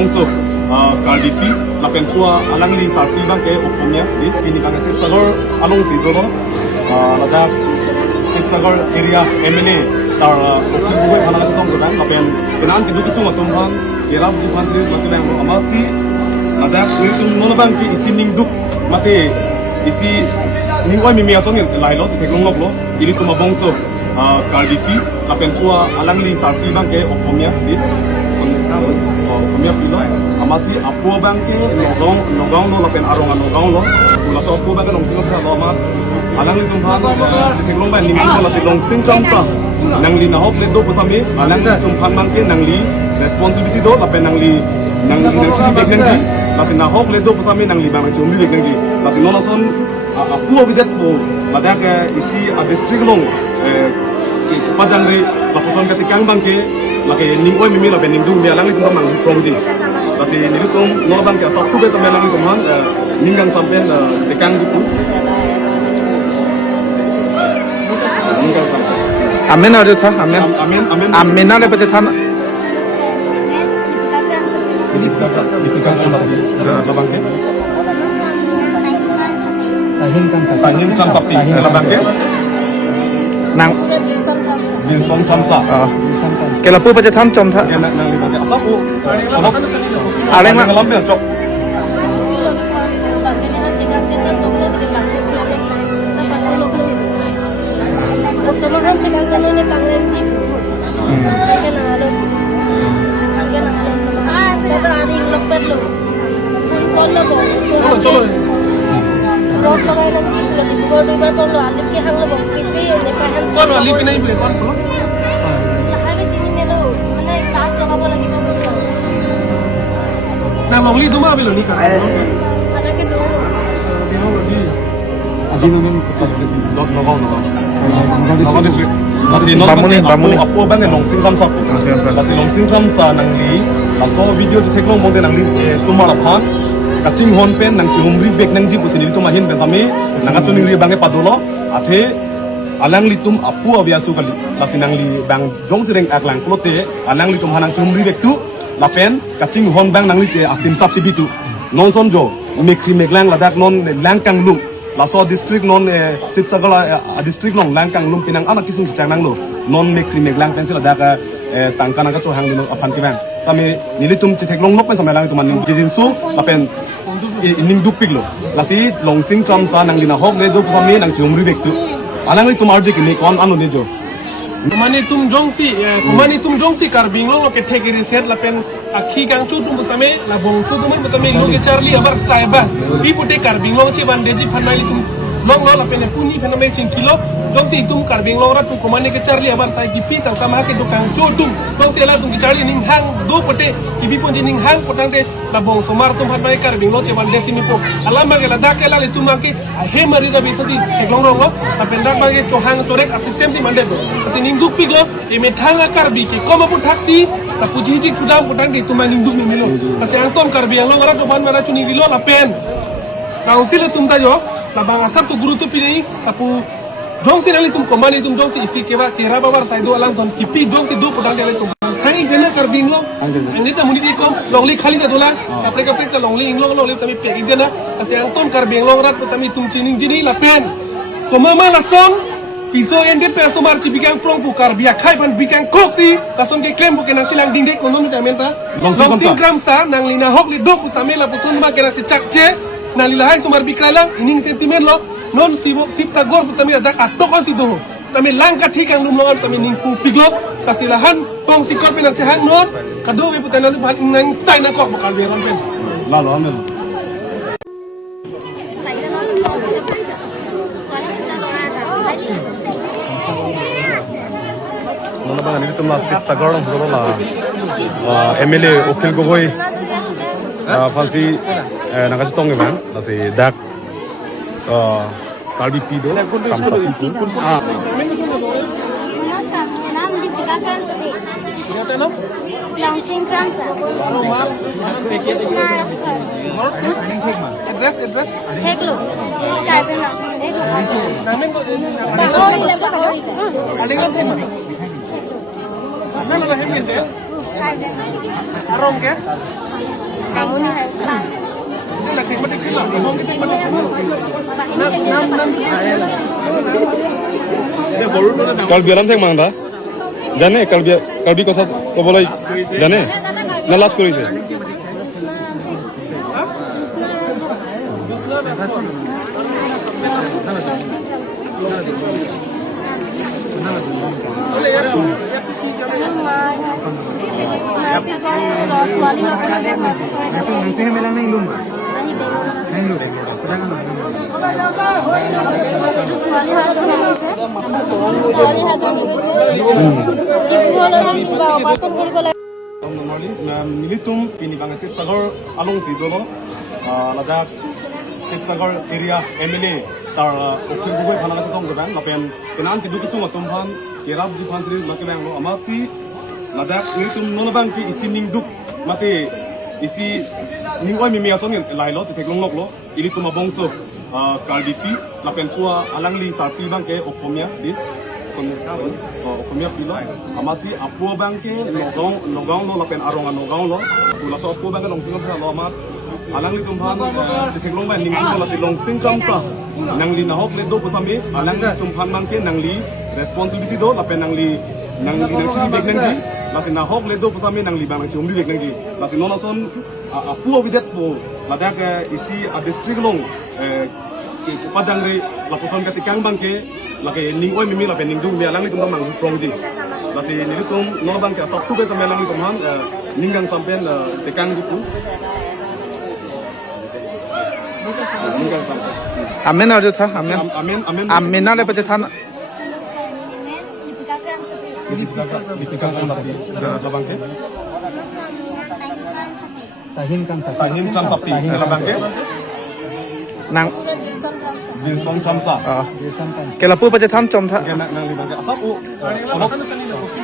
bongso kardipi lapen tua alangli sarti bang ke opomnya di ini kan Sipsagar along sidoro lada Sipsagar area MNA sar okil gue kana setong kan lapen kenan tidu tu matum bang kirap di pansri matum yang amati lada itu nonabang ki isi ningduk mate isi ningoi mimi asong lailo teklong lo ini tu mabongso kardipi lapen tua alangli sarti bang ke opomnya di Kami pilo, amasi apu bangke nogong lo lapen arongan nogong lo, ulas apu bangke nong singo berapa amat, alang li tumpang, cetek lomba ninggi kalau si long sing kamsa, nangli nahok le do pusami, alang li tumpang bangke nangli responsibility do lapen nangli ciri beg nangji, nasi nahok le do pusami nangli bang cumi beg nangji, nasi nonoson apu abidat po, pada ke isi district long, pajang re, laposan ketikang bangke. Lagi ningoi mimi lah beningdung dia langi tumpang nang promji. Kasi nilutum nolabang ke asap sube sampai langi tumpang ninggang sampai tekang gitu. Ninggang sampai. Amin ada tu, amin. Amin ada pada tanah. Ini sekarang di tekang sampai labang ke. Tahin kan sapi labang ke. Nang. Binsong camsa. Kalau pu pada tanah jom tak. Nang lima ke asap pu. Ada yang dalam dia cok. Nah, mau beli itu mah belum nikah. Ada gitu. Adi namin nogong district. Masih bamuni. Apo bang nong singkam sa. Masih nong singkam sa nang li. Aso video je teklong mong nang li sumarapan. Kacing hon pen nang cihumri bek nang jipu sini itu mahin pen sami. Nang kacung ri bang padolo. Ate alang litum apu abiasu kali. Masih nang li bang jong sireng aklang klote. Alang litum hanang cihumri bek tu. Lapen kacing hon bang nang li asim sap sibitu. Non sonjo. Mekri meklang ladak non langkang lum. Laso district non Sipsagar district non langkang lum pinang anak kisung cicang nang lo. Non mekri meklang pensil ladak tangka nang kacu hang dino apan kiban. Sami nilitum citek long nok pen sampai lang tuman jinsu lapen ining dupik lo. Lasi long sing kam sa nang lina hok le do sami nang ciumri bektu. Alang li tum arje kini kon anu nejo. Kumani tum jongsi karbing lo ke thekiri set lapen akhi kang chu tum busame la bongsu tum busame lo ke charli abar saiba bi pute karbing lo che ban deji phanai tum long lo lapen puni phaname chin kilo jongsi tum karbing lo rat kumani ke charli abar tai ki pi tang sama ke do kang chu tum jongsi la tum ki charli ning hang do pute ki bi pon ning hang potang te la bongsu mar tum phanai karbing lo che ban deji ni po alama ke la da ke la le tum ke he mari da bi sadi long lo lapen dak bage cho hang torek asistem di mande do ningduk pigo eme thanga karbi ke koma pun taksi ta puji ji kudam putang ke tuma ningduk ni milo kasi antom karbi yang lo ngara to ban mara chuni dilo la pen council tum ta jo la bang asap to guru to pinai tapu jong si nali tum komani tum jong si isi ke ba kera babar sai do alang ton kipi jong si do putang ke tum hangi gena karbi lo angni ta muni di kom longli khali ta dola kapre kapre ta longli inglo lo le tami pe gena kasi antom karbi yang lo ngara to tami tum chining jini la pen koma ma la son piso ende peso marchi bikang prong pukar biak khai pan bikang koksi lason ke claim bukan cilang dingde kono mi jamenta long gram sa nang lina hok li dok usamela pusun ma kena cecak ce nang lila hai sumar bikala ining sentimen lo non sipsa gor pusami adak atok si do tami langka thikang lum longan tami ning pu piglo kasilahan tong sikor penang cehang non kado we putana ban inang sai na kok bakal beron pen lalo amel mana bang ini tuh masih Sipsagar orang sudah lah MLA Okil Gogoi fancy nangkas tong kan masih dak kalbi pido address Arong ke? kamu nih Kalau biaran theng mangda, jane kalau bi cosa ko bolai jane, na last করেছে Nanti melang nang ilum. Nang ilum. Sedang Militum ini bang Sipsagar along Sidolo, ladak Sipsagar area MLA sar okey bukan khana se tong gaban lapen kenan tidu kisu matum phan kerab ji phan sri mate bang lo amasi ladak militum nonabang ki isi ningduk mate isi ningoi mimi ason lai lo te long lok lo ili tuma bongso kaldipi lapen tua alangli sarti bang ke okomia di okomia pilo amasi apu bang ke nogong lo lapen aronga nogong lo tula so apu bang ke long singa lo amat alangli tumphan te long bang ningduk lo si long sing kamsa nangli na hok le do pusami alangli tumphan bang ke nangli responsibility do lapen nangli nang chini beg nangji lasin na hok le do pusami nangli bang chumri beg nangji lasin nona son apu bidet po ladak isi a district long padang re lapuson ka tikang bangke lake ningoi mimi la pening dung me lang li tum mang prongji lasi ni tum no bangke sak su be sam lang tum han ninggang sampen tikang gitu ninggang sampen Amen aja था Amen. amen Amen ना ले बचे था ini sekarang dipikang kan tapi la bangke tahin kan sapi la bangke nang bin song chamsa ke la pu बचे था चम था nang li bangke asap u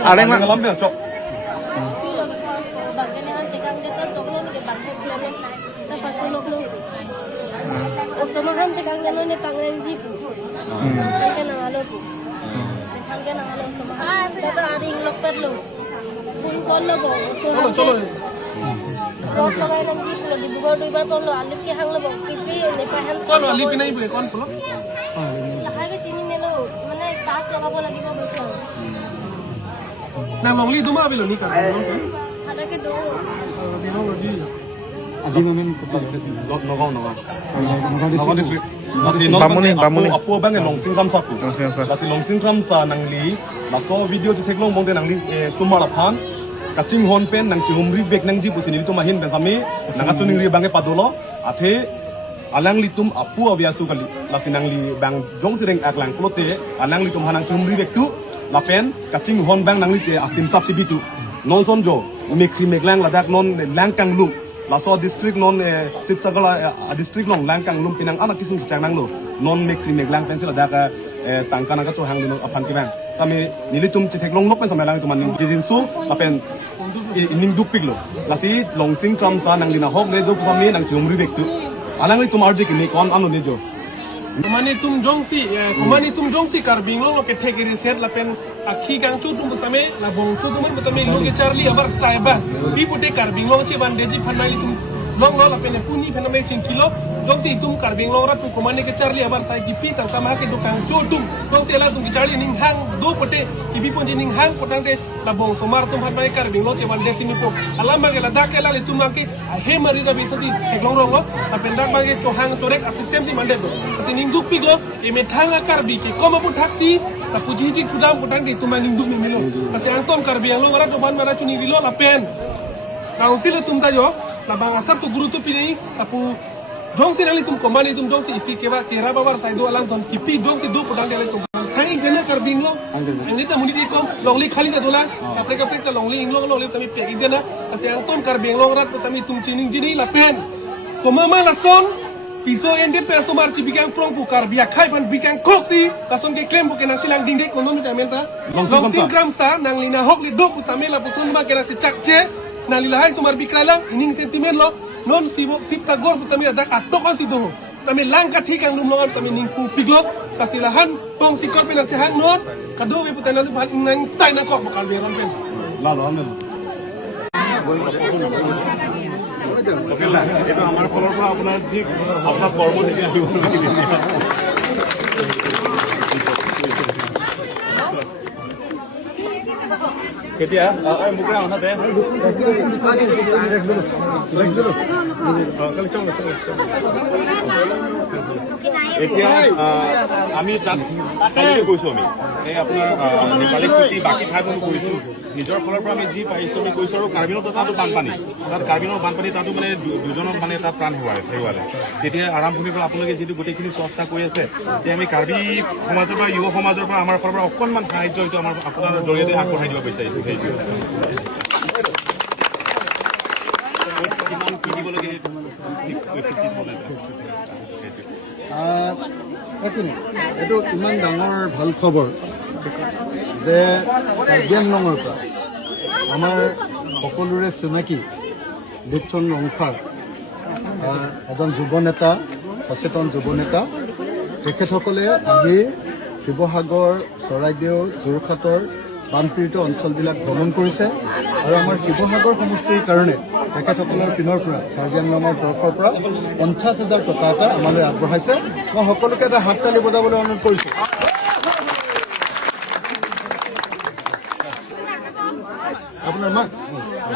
Ada yang ngalam be cok Samahan tegang jano ne pangen jiku. Kan nangalo tu. Kan nangalo samahan. Tata ada yang lokper lo. Pun kollo bo. So cholo. Rok lagai nang jiku lo dibuka dua bar kollo alip ke hang lo bo. Kipi ne pahan. Kollo alip ke nahi boleh kon polo. Lahai ke sini ne lo. Mana kas laga bo lagi bo beso. Nang longli tu mah belum nikah. Ada ke do. nogong district Bamuni apu bang long singkam sapu lasi long singkam sa nangli laso video je teklong bongde nangli sumara phan kaching hon pen nang chumri bek nang ji pusini tu mahin ben sami nang achuning ri bange padolo athe alang litum apu abiasu kali lasi nangli bang jong sireng aklang klote alang litum hanang chumri bek tu lapen kaching hon bang nangli te asim sap sibitu non sonjo mekri meglang ladak non langkang lu laso district non Sipsagar district long langkang lum pinang anak kisung chang nang lo non mekri meglang pencil ada tangkana ka cho hang dino apan kibang sami nilitum chitek long nok pen samai lang tuman jijin su apen ning dupik lo lasi long sing kram sa nang lina hok le dup sami nang chumri bektu alang li tum arje ki ne kon anu ne jo Kumani tum jongsi karbing lo ke take reset la pen akhi kang chu tum same la bong su tum betame lo ke Charlie abar saiba pi pute karbing lo che bandeji phanai tum long lo la pen puni phanai chin kilo jongsi tum karbing lo rat kumani ke Charlie abar sai ki pi tang kama ke do kang chu tum jongsi la tum ki Charlie ning hang do pute ki pi pun ning hang potang de la bong somar tum phanai karbing lo che bandeji ni to alama ke la da ke la le tum ke he mari da bisati teklong lo la pen dak bage cho hang torek asistem di mande do ning duk piglo e me thanga karbi ke koma pu thaksi ta puji ji kudam putang di tumang ning duk me milo ase antom karbi ang lo ngara to ban mara chuni dilo la pen council tum ta jo la bang asap to guru to pinai tapu dong si nali tum komani tum dong si isi keba kera babar sai do alang ton kipi dong si do putang de tum hai gena karbi lo ani ta muni di kom longli khali ta dola apre ka ta longli ing lo le tami pe idena ase antom karbi ang lo ngara to tami tum chining jini la pen komama la son piso ende peso marchi bikang prong pukar biak khai pan bikang koksi kason ke claim bukan nang cilang dingdek kono mi jamenta long gram sa nang lina hok li dok usamela pusun ma kena cecak ce nang lila hai sumar bikralang ining sentimen lo non Sipsagar pusamela dak atok on sido tami langka thikang num longan tami ning pu piglo kasilahan tong sikor penang cehang non kado we putana tu ban nang sai na kok bakal beran pen lalu amen এইটো আমাৰ ফালৰ পৰা আপোনাৰ যি আপোনাৰ কৰ্ম নীতি আহিব কেতিয়া মোক আহোঁতে এতিয়া আমি তাত গৈছোঁ আমি এই আপোনাৰ নেপালী খেতি বাকী ঠাইবোৰ কৰিছোঁ নিজৰ ফালৰ পৰা আমি যি পাৰিছোঁ আমি কৰিছোঁ আৰু কাৰ্বিনতো তাতো বানপানী তাত কাৰ্বিনৰ বানপানী তাতো মানে দুজনক মানে তাত প্ৰাণ হেৰুৱালে তেতিয়া আৰম্ভণিৰ পৰা আপোনালোকে যিটো গোটেইখিনি চৰ্চা কৰি আছে তেতিয়া আমি কাৰ্বি সমাজৰ পৰা যুৱ সমাজৰ পৰা আমাৰ ফালৰ পৰা অকণমান সাহাৰ্য এইটো আমাৰ আপোনাৰ জৰিয়তে আগবঢ়াই দিব বিচাৰিছোঁ সেইটো কিমান কি দিব লাগে এইটো ইমান ডাঙৰ ভাল খবৰ যে কাৰ্বি আংলঙৰ পৰা আমাৰ সকলোৰে চিনাকি লিপচন ৰংফাৰ এজন যুৱ নেতা সচেতন যুৱ নেতা তেখেতসকলে আহি শিৱসাগৰ চৰাইদেউ যোৰহাটৰ বানপীড়িত অঞ্চলবিলাক ভ্ৰমণ কৰিছে আৰু আমাৰ শিৱসাগৰ সমষ্টিৰ কাৰণে তেখেতসকলৰ পিনৰ পৰা কাৰ্বি আংলঙৰ তৰফৰ পৰা 50,000 টকা এটা আমালৈ আগবঢ়াইছে মই সকলোকে এটা হাত তালি বজাবলৈ অনুৰোধ কৰিছোঁ আপোনাৰ মাক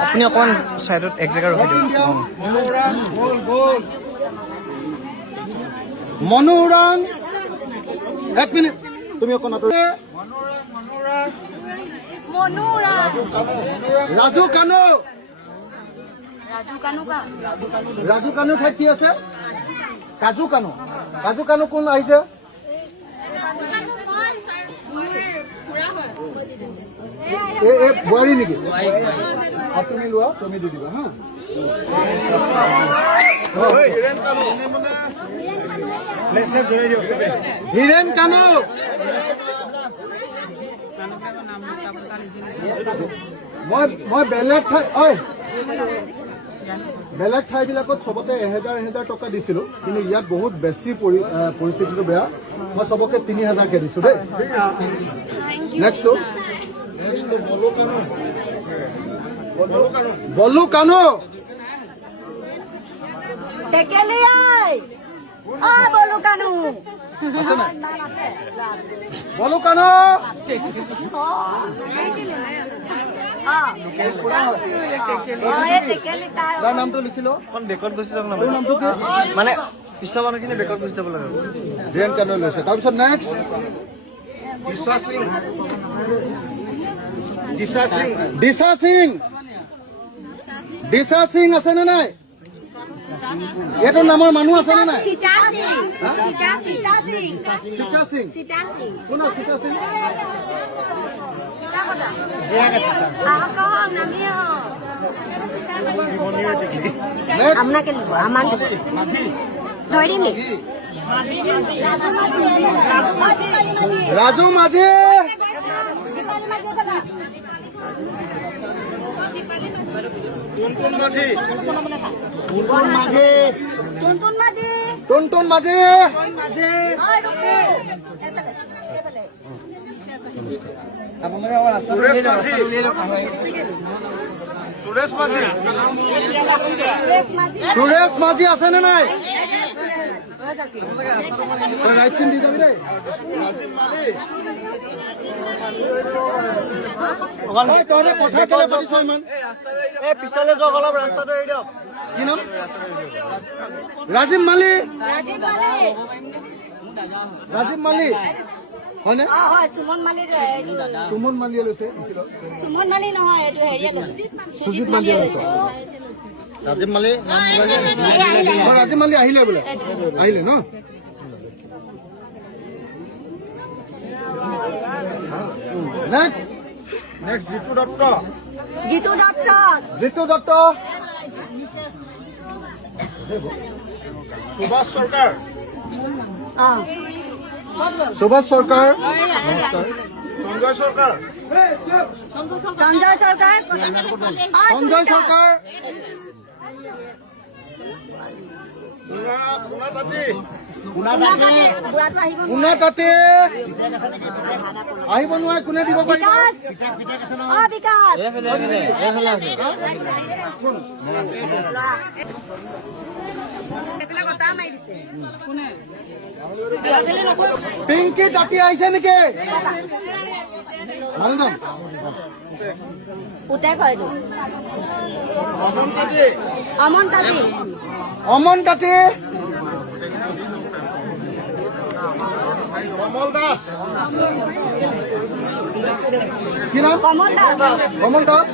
আপুনি অকণমান চাইডত এক জেগা ৰখি দিয়ক মনোৰাং 1 মিনিট তুমি অকণ ৰাজু কানু ৰাজু কানুৰ ঠাইত কি আছে কাজু কানু কোন আহিছে এই বোৱাৰী নেকি তুমি লোৱা তুমি দি দিবা হা হীৰেণ কানু মই বেলেগ ঠাইবিলাকত চবতে 1,000 টকা দিছিলোঁ কিন্তু ইয়াত বহুত বেছি পৰিস্থিতিটো বেয়া মই চবকে 3,000কে দিছোঁ দেই নেক্সটটো বলু কানু বলু কানু তাৰ নামটো লিখিলো বেকত গুচি যাওক নামটো মানে পিছৰ মানুহখিনি বেকত গুচি যাব লাগে বীৰেণ কানু লৈছে তাৰপিছত নেক্সট দিশা সিং আছে নে নাই এইটো নামৰ মানুহ আছে নে নাই সীতা সিং কোন সীতা সিং আপনাকে লিখব আমার ধরিনি রাজু মাঝি টুনটুন মাঝি সুৰেশ মাঝি আছে নে নাই ৰাইট চিন দি যাবি দেই তহঁতে কথা কেলে পাতিছ ইমান পিছলে যাওক অলপ ৰাস্তাটো এৰি দিয়ক কি নাম ৰাজীৱ মালি হয়নে সুমন মালিয়ে লৈছে সুজিত মালিয়ে লৈছে ৰাজীৱ মালি আহিলে বোলে আহিলে ন নেক্সট জিতু দত্ত সুভাষ সৰকাৰ সঞ্জয় সৰকাৰ কোনে তাতে আহিব নোৱাৰে, কোনে দিব পাৰিব? পিংকি তাঁতি আহিছে নেকি? মানুহজন অমন তাঁতি, কমল দাস, কি নাম? কমল দাস।